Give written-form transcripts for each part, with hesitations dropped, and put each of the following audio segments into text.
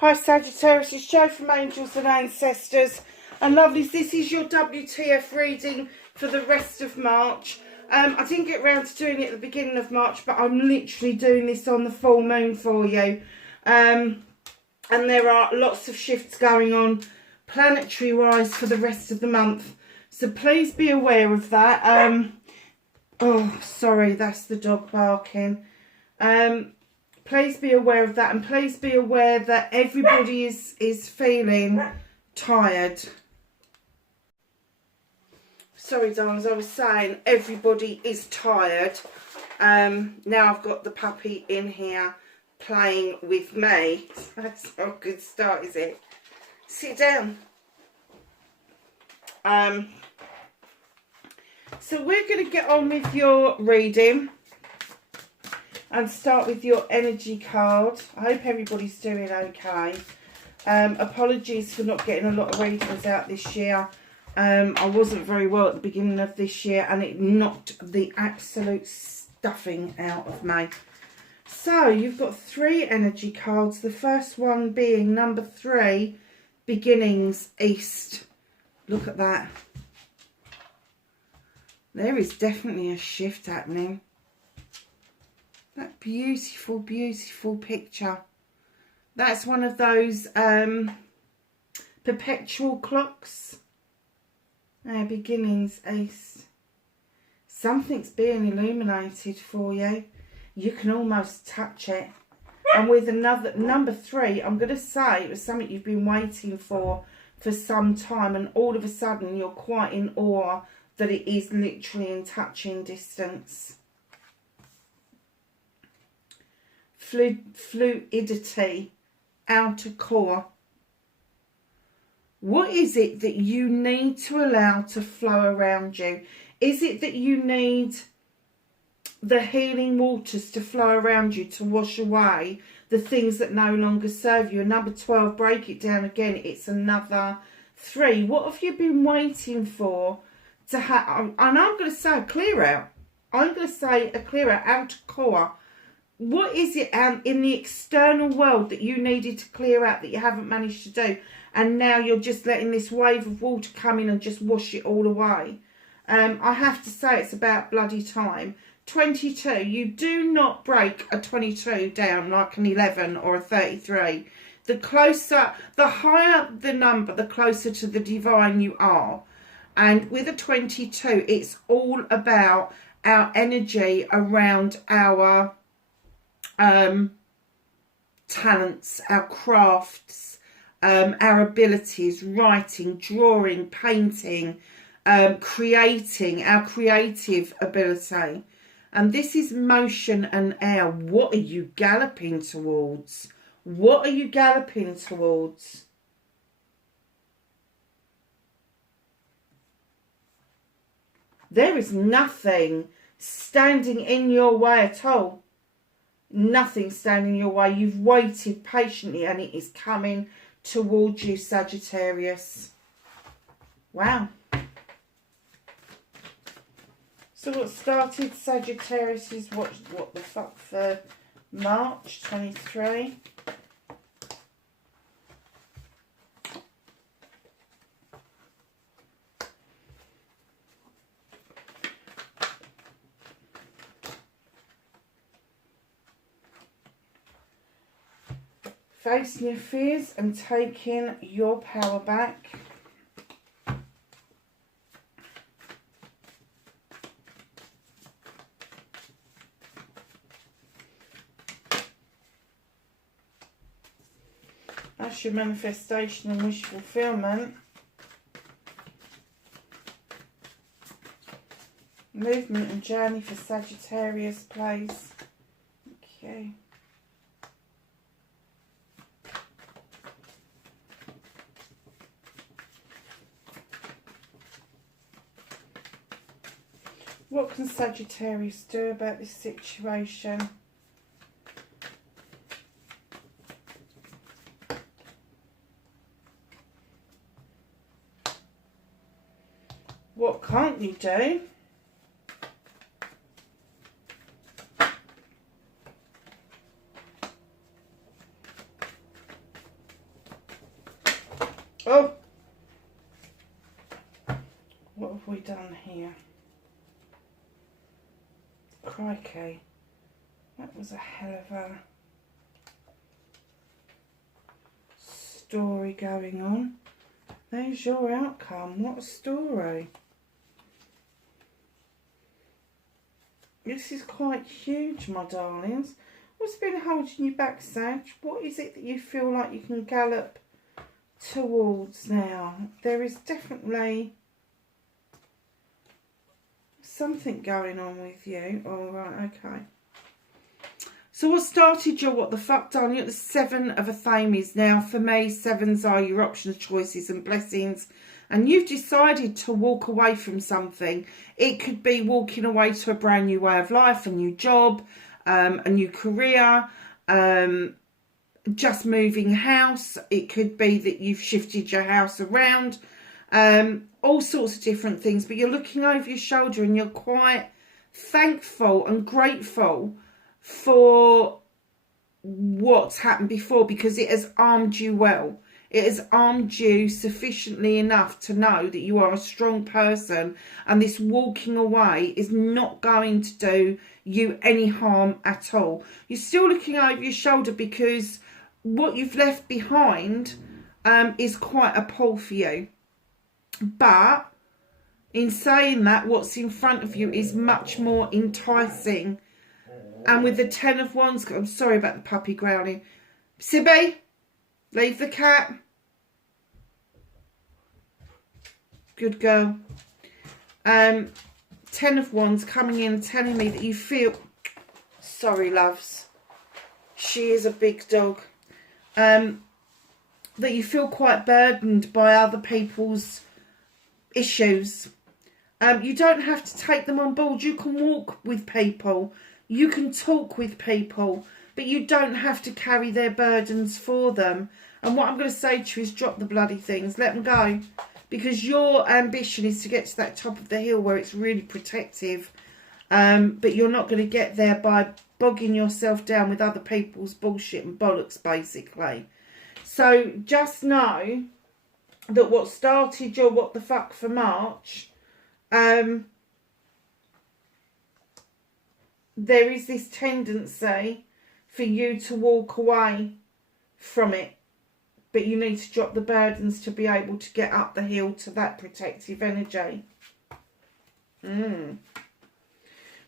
Hi Sagittarius, it's Jo from Angels and Ancestors. And lovelies, this is your WTF reading for the rest of March. I didn't get round to doing it at the beginning of March, but I'm literally doing this on the full moon for you. And there are lots of shifts going on planetary-wise for the rest of the month. So please be aware of that. Oh, sorry, that's the dog barking. Please be aware of that, and please be aware that everybody is feeling tired. Sorry, darlings, I was saying everybody is tired. Now I've got the puppy in here playing with me. That's not a good start, is it? Sit down. So we're going to get on with your reading and start with your energy card. I hope everybody's doing okay. Apologies for not getting a lot of readings out this year. I wasn't very well at the beginning of this year and it knocked the absolute stuffing out of me. So you've got 3 energy cards. The first one being number 3, Beginnings East. Look at that. There is definitely a shift happening. That beautiful, beautiful picture. That's one of those perpetual clocks. Beginnings East. Something's being illuminated for you. You can almost touch it. And with another number 3, I'm going to say it was something you've been waiting for some time, and all of a sudden you're quite in awe that it is literally in touching distance. Fluidity, outer core. What is it that you need to allow to flow around you? Is it that you need the healing waters to flow around you to wash away the things that no longer serve you? And number 12, break it down again. It's another 3. What have you been waiting for to have? And I'm going to say a clear out. I'm going to say a clear out, outer core. What is it in the external world that you needed to clear out that you haven't managed to do? And now you're just letting this wave of water come in and just wash it all away. I have to say it's about bloody time. 22. You do not break a 22 down like an 11 or a 33. The closer, the higher the number, the closer to the divine you are. And with a 22, it's all about our energy around our talents, our crafts, our abilities, writing, drawing, painting, creating, our creative ability. And this is motion and air. What are you galloping towards? What are you galloping towards? There is nothing standing in your way at all. Nothing standing in your way. You've waited patiently and it is coming towards you, Sagittarius. Wow. So what started Sagittarius is what the fuck for March 23. Facing your fears and taking your power back. That's your manifestation and wish fulfillment. Movement and journey for Sagittarius, please. Okay. What can Sagittarius do about this situation? What can't you do? Oh, what have we done here? Crikey, that was a hell of a story going on. There's your outcome. What a story. This is quite huge, my darlings. What's been holding you back, Sag? What is it that you feel like you can gallop towards now? There is definitely something going on with you. All right, okay. So what started your what the fuck, darling? You're at the 7 of Athames. Now, for me, 7s are your options, choices and blessings. And you've decided to walk away from something. It could be walking away to a brand new way of life, a new job, a new career, just moving house. It could be that you've shifted your house around, all sorts of different things. But you're looking over your shoulder and you're quite thankful and grateful for what's happened before, because it has armed you well. It has armed you sufficiently enough to know that you are a strong person, and this walking away is not going to do you any harm at all. You're still looking over your shoulder because what you've left behind is quite a pull for you. But in saying that, what's in front of you is much more enticing. And with the 10 of Wands, I'm sorry about the puppy growling. Sibby, leave the cat. Good girl. 10 of Wands coming in, telling me that you feel... Sorry, loves. She is a big dog. That you feel quite burdened by other people's issues. You don't have to take them on board. You can walk with people. You can talk with people, but you don't have to carry their burdens for them. And what I'm going to say to you is drop the bloody things. Let them go. Because your ambition is to get to that top of the hill where it's really protective. But you're not going to get there by bogging yourself down with other people's bullshit and bollocks, basically. So just know that what started your what the fuck for March... there is this tendency for you to walk away from it, but you need to drop the burdens to be able to get up the hill to that protective energy.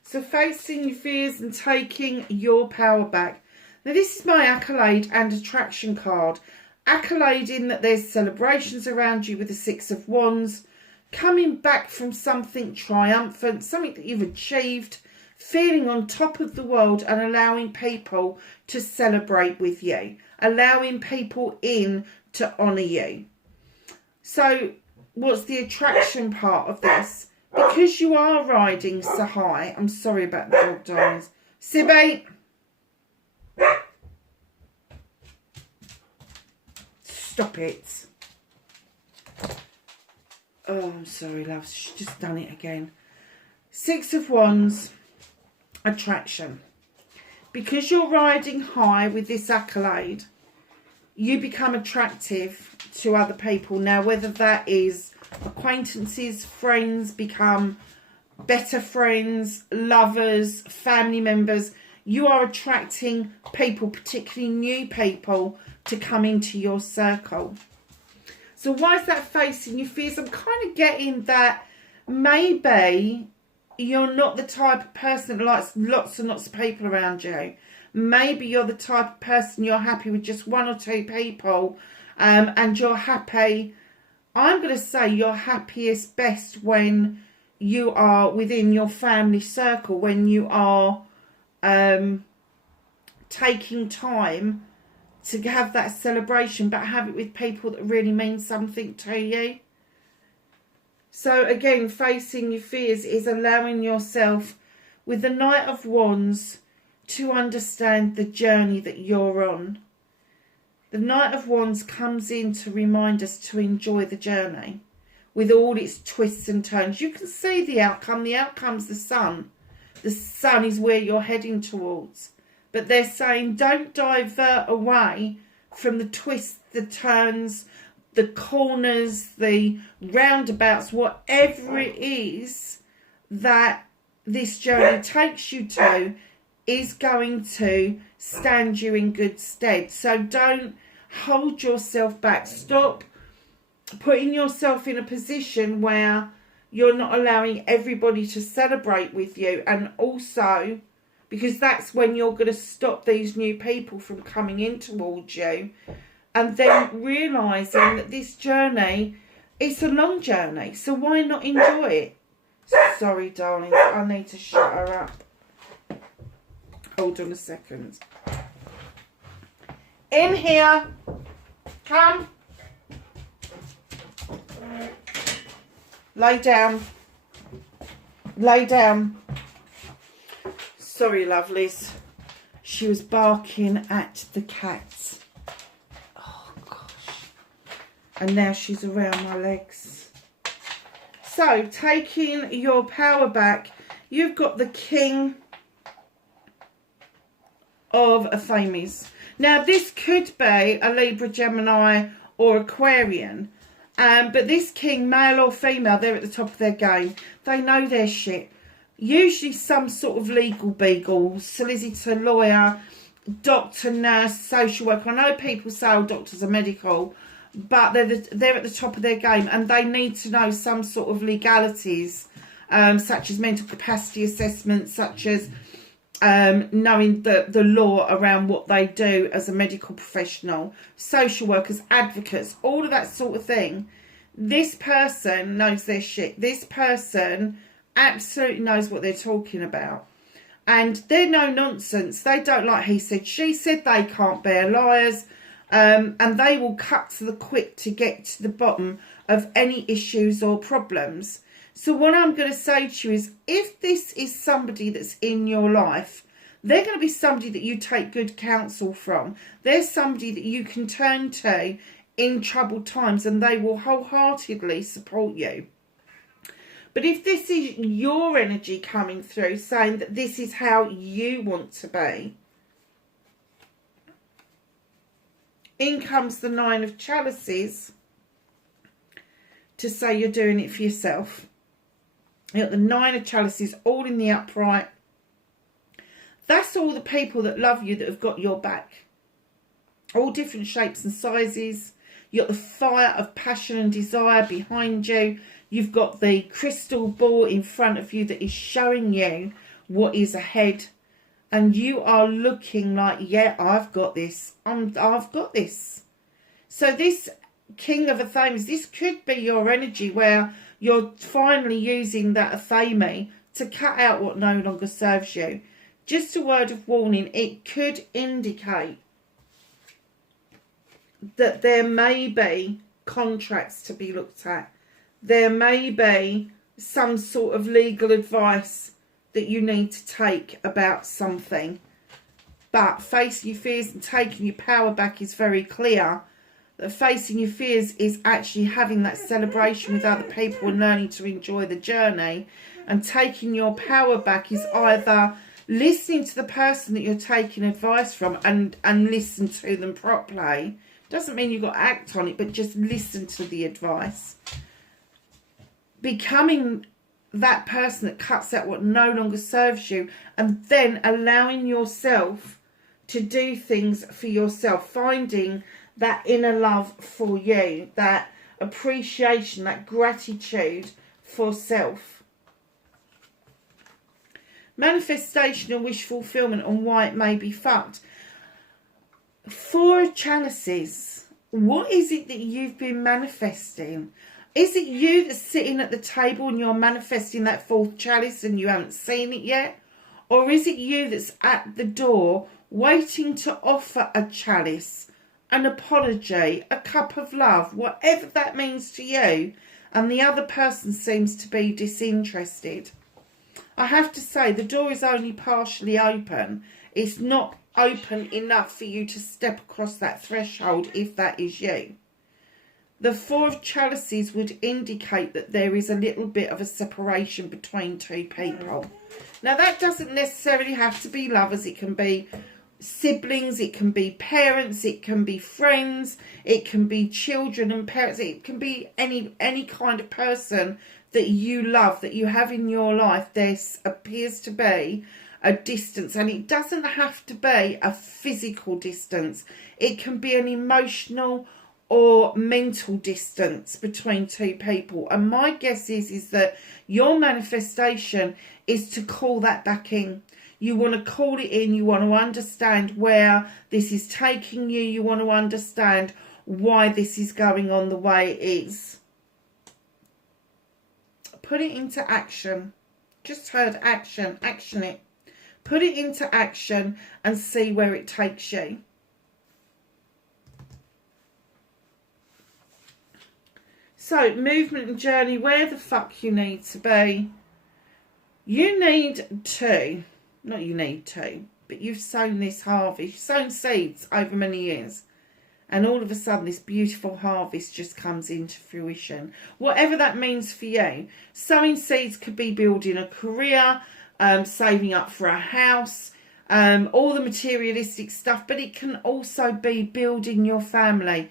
So facing your fears and taking your power back. Now this is my accolade and attraction card. Accolade in that there's celebrations around you with the 6 of Wands, coming back from something triumphant, something that you've achieved, feeling on top of the world and allowing people to celebrate with you, allowing people in to honour you. So what's the attraction part of this? Because you are riding so high, I'm sorry about the dog, darlings. Sibby, stop it. Oh, I'm sorry, love. She's just done it again. 6 of Wands. Attraction. Because you're riding high with this accolade, you become attractive to other people. Now, whether that is acquaintances, friends, become better friends, lovers, family members, you are attracting people, particularly new people, to come into your circle. So why is that facing your fears? I'm kind of getting that maybe you're not the type of person that likes lots and lots of people around you. Maybe you're the type of person you're happy with just 1 or 2 people, and you're happy. I'm going to say you're happiest best when you are within your family circle, when you are taking time to have that celebration, but have it with people that really mean something to you. So again, facing your fears is allowing yourself, with the Knight of Wands, to understand the journey that you're on. The Knight of Wands comes in to remind us to enjoy the journey with all its twists and turns. You can see the outcome. The outcome's the sun. The sun is where you're heading towards. But they're saying don't divert away from the twists, the turns, the corners, the roundabouts, whatever it is that this journey takes you to is going to stand you in good stead. So don't hold yourself back. Stop putting yourself in a position where you're not allowing everybody to celebrate with you. And also, because that's when you're going to stop these new people from coming in towards you. And then realising that this journey, it's a long journey. So why not enjoy it? Sorry, darling, I need to shut her up. Hold on a second. In here. Come. Lay down. Lay down. Sorry, lovelies. She was barking at the cats. Oh, gosh. And now she's around my legs. So, taking your power back, you've got the King of Athames. Now, this could be a Libra, Gemini or Aquarian. But this king, male or female, they're at the top of their game. They know their shit. Usually some sort of legal beagle, solicitor, lawyer, doctor, nurse, social worker. I know people say, oh, doctors are medical, but they're at the top of their game, and they need to know some sort of legalities, such as mental capacity assessment, such as knowing the law around what they do as a medical professional, social workers, advocates, all of that sort of thing. This person knows their shit. This person absolutely knows what they're talking about. And they're no nonsense. They don't like he said, she said. They can't bear liars. And they will cut to the quick to get to the bottom of any issues or problems. So what I'm going to say to you is, if this is somebody that's in your life, they're going to be somebody that you take good counsel from. They're somebody that you can turn to in troubled times, and they will wholeheartedly support you. But if this is your energy coming through, saying that this is how you want to be, in comes the Nine of Chalices to say you're doing it for yourself. You got the Nine of Chalices all in the upright. That's all the people that love you that have got your back. All different shapes and sizes. You got the fire of passion and desire behind you. You've got the crystal ball in front of you that is showing you what is ahead. And you are looking like, yeah, I've got this. I've got this. So this King of Athames, this could be your energy where you're finally using that Athame to cut out what no longer serves you. Just a word of warning, it could indicate that there may be contracts to be looked at. There may be some sort of legal advice that you need to take about something. But facing your fears and taking your power back is very clear. That facing your fears is actually having that celebration with other people and learning to enjoy the journey. And taking your power back is either listening to the person that you're taking advice from and listen to them properly. Doesn't mean you've got to act on it, but just listen to the advice. Becoming that person that cuts out what no longer serves you, and then allowing yourself to do things for yourself. Finding that inner love for you, that appreciation, that gratitude for self. Manifestation and wish fulfillment on why it may be fucked. Four of Chalices. What is it that you've been manifesting? Is it you that's sitting at the table and you're manifesting that fourth chalice and you haven't seen it yet? Or is it you that's at the door waiting to offer a chalice, an apology, a cup of love, whatever that means to you, and the other person seems to be disinterested? I have to say, the door is only partially open. It's not open enough for you to step across that threshold if that is you. The Four of Chalices would indicate that there is a little bit of a separation between two people. Now, that doesn't necessarily have to be lovers. It can be siblings, it can be parents, it can be friends, it can be children and parents, it can be any kind of person that you love, that you have in your life. There appears to be a distance, and it doesn't have to be a physical distance. It can be an emotional or mental distance between two people. And my guess is that your manifestation is to call that back in. You want to call it in. You want to understand where this is taking you. You want to understand why this is going on the way it is. Put it into action. Just heard action. Action it. Put it into action and see where it takes you. So, movement and journey, where the fuck you need to be. You need to, not you need to, but you've sown this harvest, you've sown seeds over many years. And all of a sudden, this beautiful harvest just comes into fruition. Whatever that means for you. Sowing seeds could be building a career, saving up for a house, all the materialistic stuff. But it can also be building your family,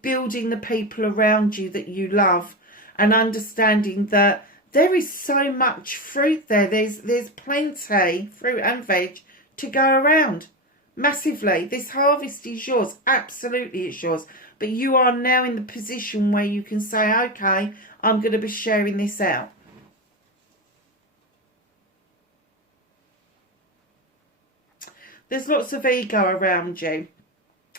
building the people around you that you love, and understanding that there is so much fruit there. There's plenty, fruit and veg, to go around. Massively. This harvest is yours. Absolutely it's yours. But you are now in the position where you can say, okay, I'm going to be sharing this out. There's lots of ego around you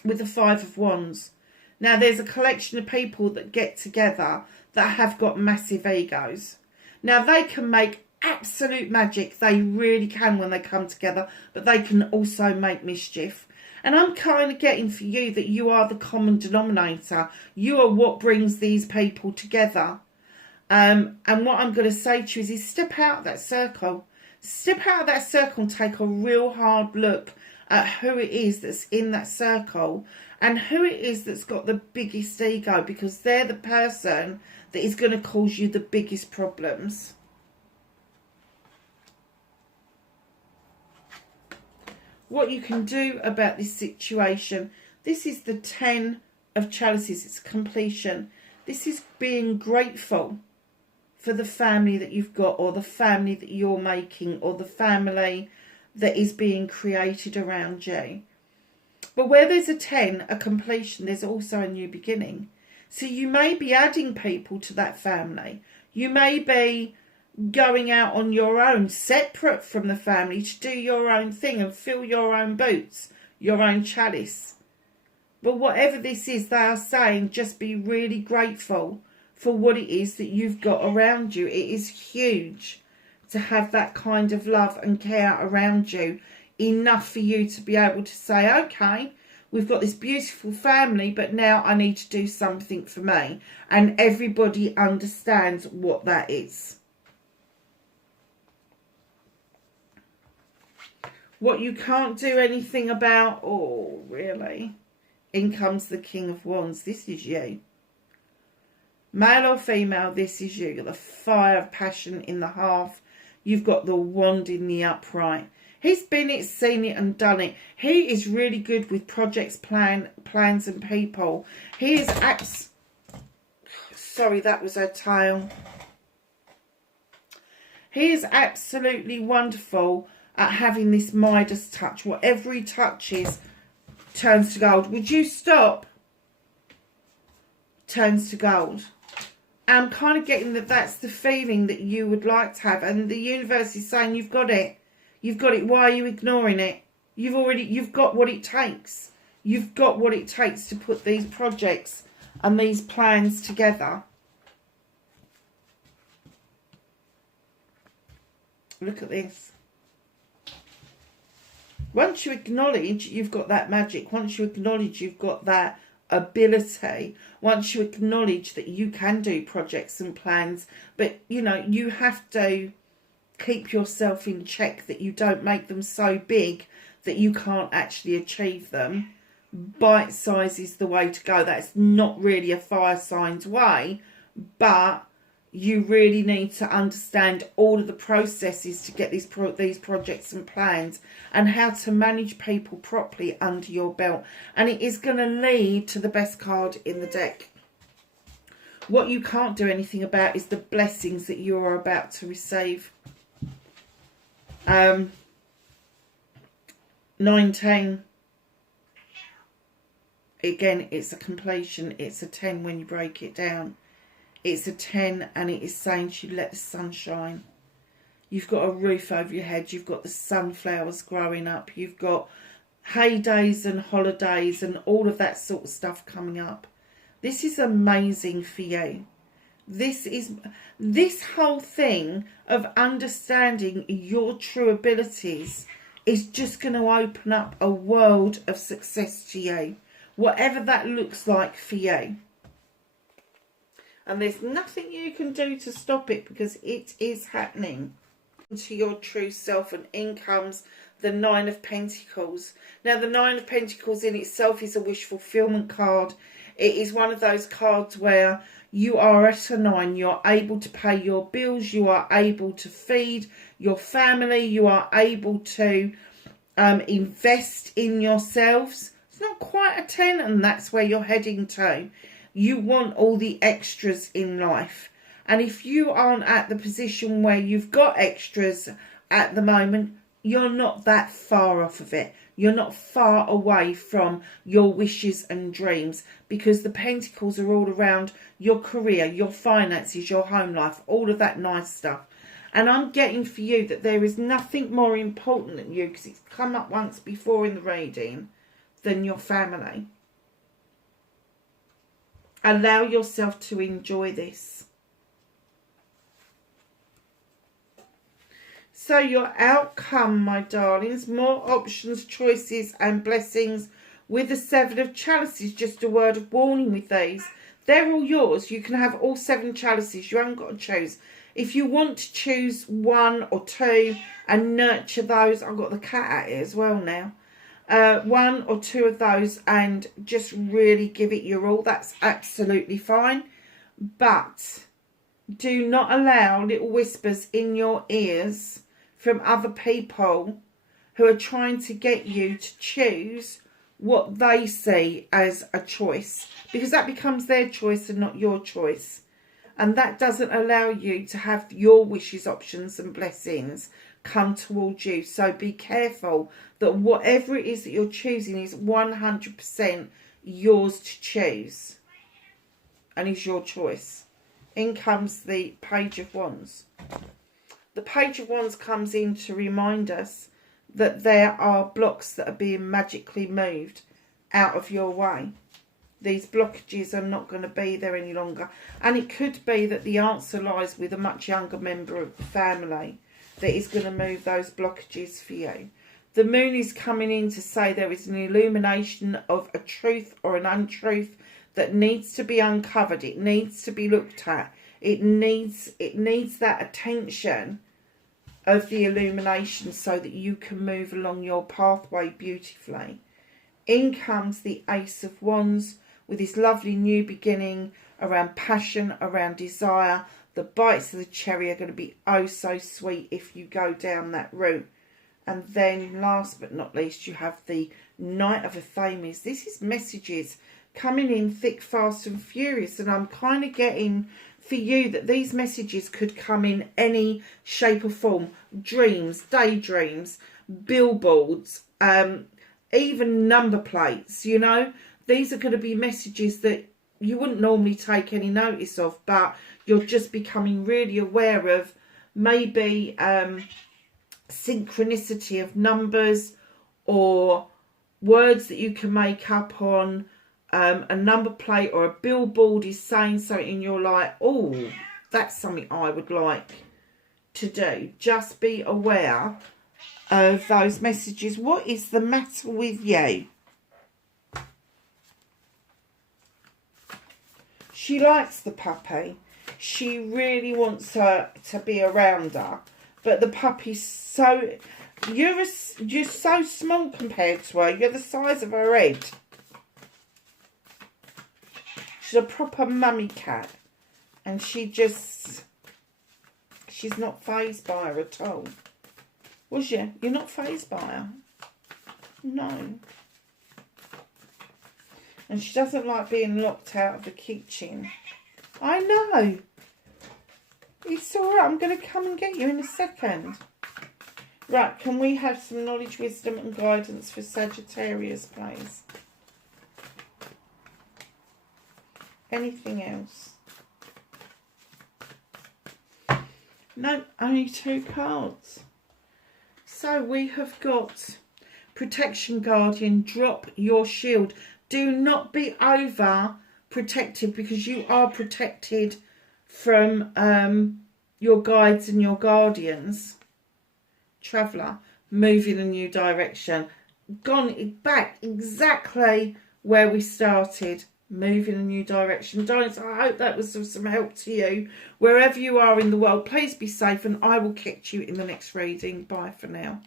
with the Five of Wands. Now, there's a collection of people that get together that have got massive egos. Now, they can make absolute magic. They really can when they come together, but they can also make mischief. And I'm kind of getting for you that you are the common denominator. You are what brings these people together. And what I'm going to say to you is step out of that circle. Step out of that circle and take a real hard look at who it is that's in that circle and who it is that's got the biggest ego, because they're the person that is going to cause you the biggest problems. What you can do about this situation. This is the 10 of Chalices. It's completion. This is being grateful for the family that you've got, or the family that you're making, or the family that is being created around you. But where there's a 10, a completion, there's also a new beginning. So you may be adding people to that family. You may be going out on your own, separate from the family, to do your own thing and fill your own boots, your own chalice. But whatever this is, they are saying just be really grateful for what it is that you've got around you. It is huge to have that kind of love and care around you, enough for you to be able to say, okay, we've got this beautiful family, but now I need to do something for me. And everybody understands what that is. What you can't do anything about, oh, really? In comes the King of Wands. This is you. Male or female, this is you. You've got the fire of passion in the half. You've got the wand in the upright. He's been it, seen it and done it. He is really good with projects, plans and people. He is sorry, that was her tail. He is absolutely wonderful at having this Midas touch. Whatever he touches turns to gold. Would you stop? Turns to gold. I'm kind of getting that that's the feeling that you would like to have. And the universe is saying you've got it. You've got it. Why are you ignoring it? You've got what it takes. You've got what it takes to put these projects and these plans together. Look at this. Once you acknowledge you've got that magic, once you acknowledge you've got that ability, once you acknowledge that you can do projects and plans, but you know, you have to keep yourself in check that you don't make them so big that you can't actually achieve them. Bite size is the way to go. That's not really a fire sign's way, but you really need to understand all of the processes to get these projects and plans, and how to manage people properly under your belt. And it is going to lead to the best card in the deck. What you can't do anything about is the blessings that you are about to receive. 19. Again, it's a completion. It's a 10 when you break it down. It's a 10, and it is saying to you, let the sun shine. You've got a roof over your head. You've got the sunflowers growing up. You've got heydays and holidays and all of that sort of stuff coming up. This is amazing for you. This whole thing of understanding your true abilities is just going to open up a world of success to you, whatever that looks like for you. And there's nothing you can do to stop it, because it is happening. To your true self, and in comes the 9 of Pentacles. Now, the 9 of Pentacles in itself is a wish fulfillment card. It is one of those cards where you are at a 9. You're able to pay your bills. You are able to feed your family. You are able to invest in yourselves. It's not quite a 10, and that's where you're heading to. You want all the extras in life. And if you aren't at the position where you've got extras at the moment, you're not that far off of it. You're not far away from your wishes and dreams, because the Pentacles are all around your career, your finances, your home life, all of that nice stuff. And I'm getting for you that there is nothing more important than you, because it's come up once before in the reading, than your family. Allow yourself to enjoy this. So your outcome, my darlings, more options, choices and blessings with the 7 of Chalices. Just a word of warning with these. They're all yours. You can have all 7 chalices. You haven't got to choose. If you want to choose 1 or 2 and nurture those, I've got the cat at it as well now. 1 or 2 of those and just really give it your all. That's absolutely fine. But do not allow little whispers in your ears from other people who are trying to get you to choose what they see as a choice, because that becomes their choice and not your choice. And that doesn't allow you to have your wishes, options and blessings come towards you. So be careful that whatever it is that you're choosing is 100% yours to choose and is your choice. In comes the Page of Wands. The Page of Wands comes in to remind us that there are blocks that are being magically moved out of your way. These blockages are not going to be there any longer. And it could be that the answer lies with a much younger member of the family that is going to move those blockages for you. The moon is coming in to say there is an illumination of a truth or an untruth that needs to be uncovered. It needs to be looked at. It needs that attention of the illumination so that you can move along your pathway beautifully. In comes the Ace of Wands with this lovely new beginning around passion, around desire. The bites of the cherry are going to be oh so sweet if you go down that route. And then last but not least, you have the Knight of Athames. This is messages coming in thick, fast and furious. And I'm kind of getting for you that these messages could come in any shape or form. Dreams, daydreams, billboards, even number plates, you know. These are going to be messages that you wouldn't normally take any notice of, but you're just becoming really aware of maybe synchronicity of numbers or words that you can make up on a number plate, or a billboard is saying something and you're like, oh, that's something I would like to do. Just be aware of those messages. What is the matter with you? She likes the puppy. She really wants her to be around her. But the puppy's so... You're so small compared to her. You're the size of her head. She's a proper mummy cat. And she's not fazed by her at all. Was you? You're not fazed by her? No. And she doesn't like being locked out of the kitchen. I know. It's all right. I'm going to come and get you in a second. Right, can we have some knowledge, wisdom and guidance for Sagittarius, please? Anything else? No, only 2 cards. So we have got Protection Guardian, drop your shield. Do not be over protected, because you are protected from your guides and your guardians. Traveller, move in a new direction. Gone back exactly where we started. Move in a new direction. Darlings, I hope that was of some help to you. Wherever you are in the world, please be safe, and I will catch you in the next reading. Bye for now.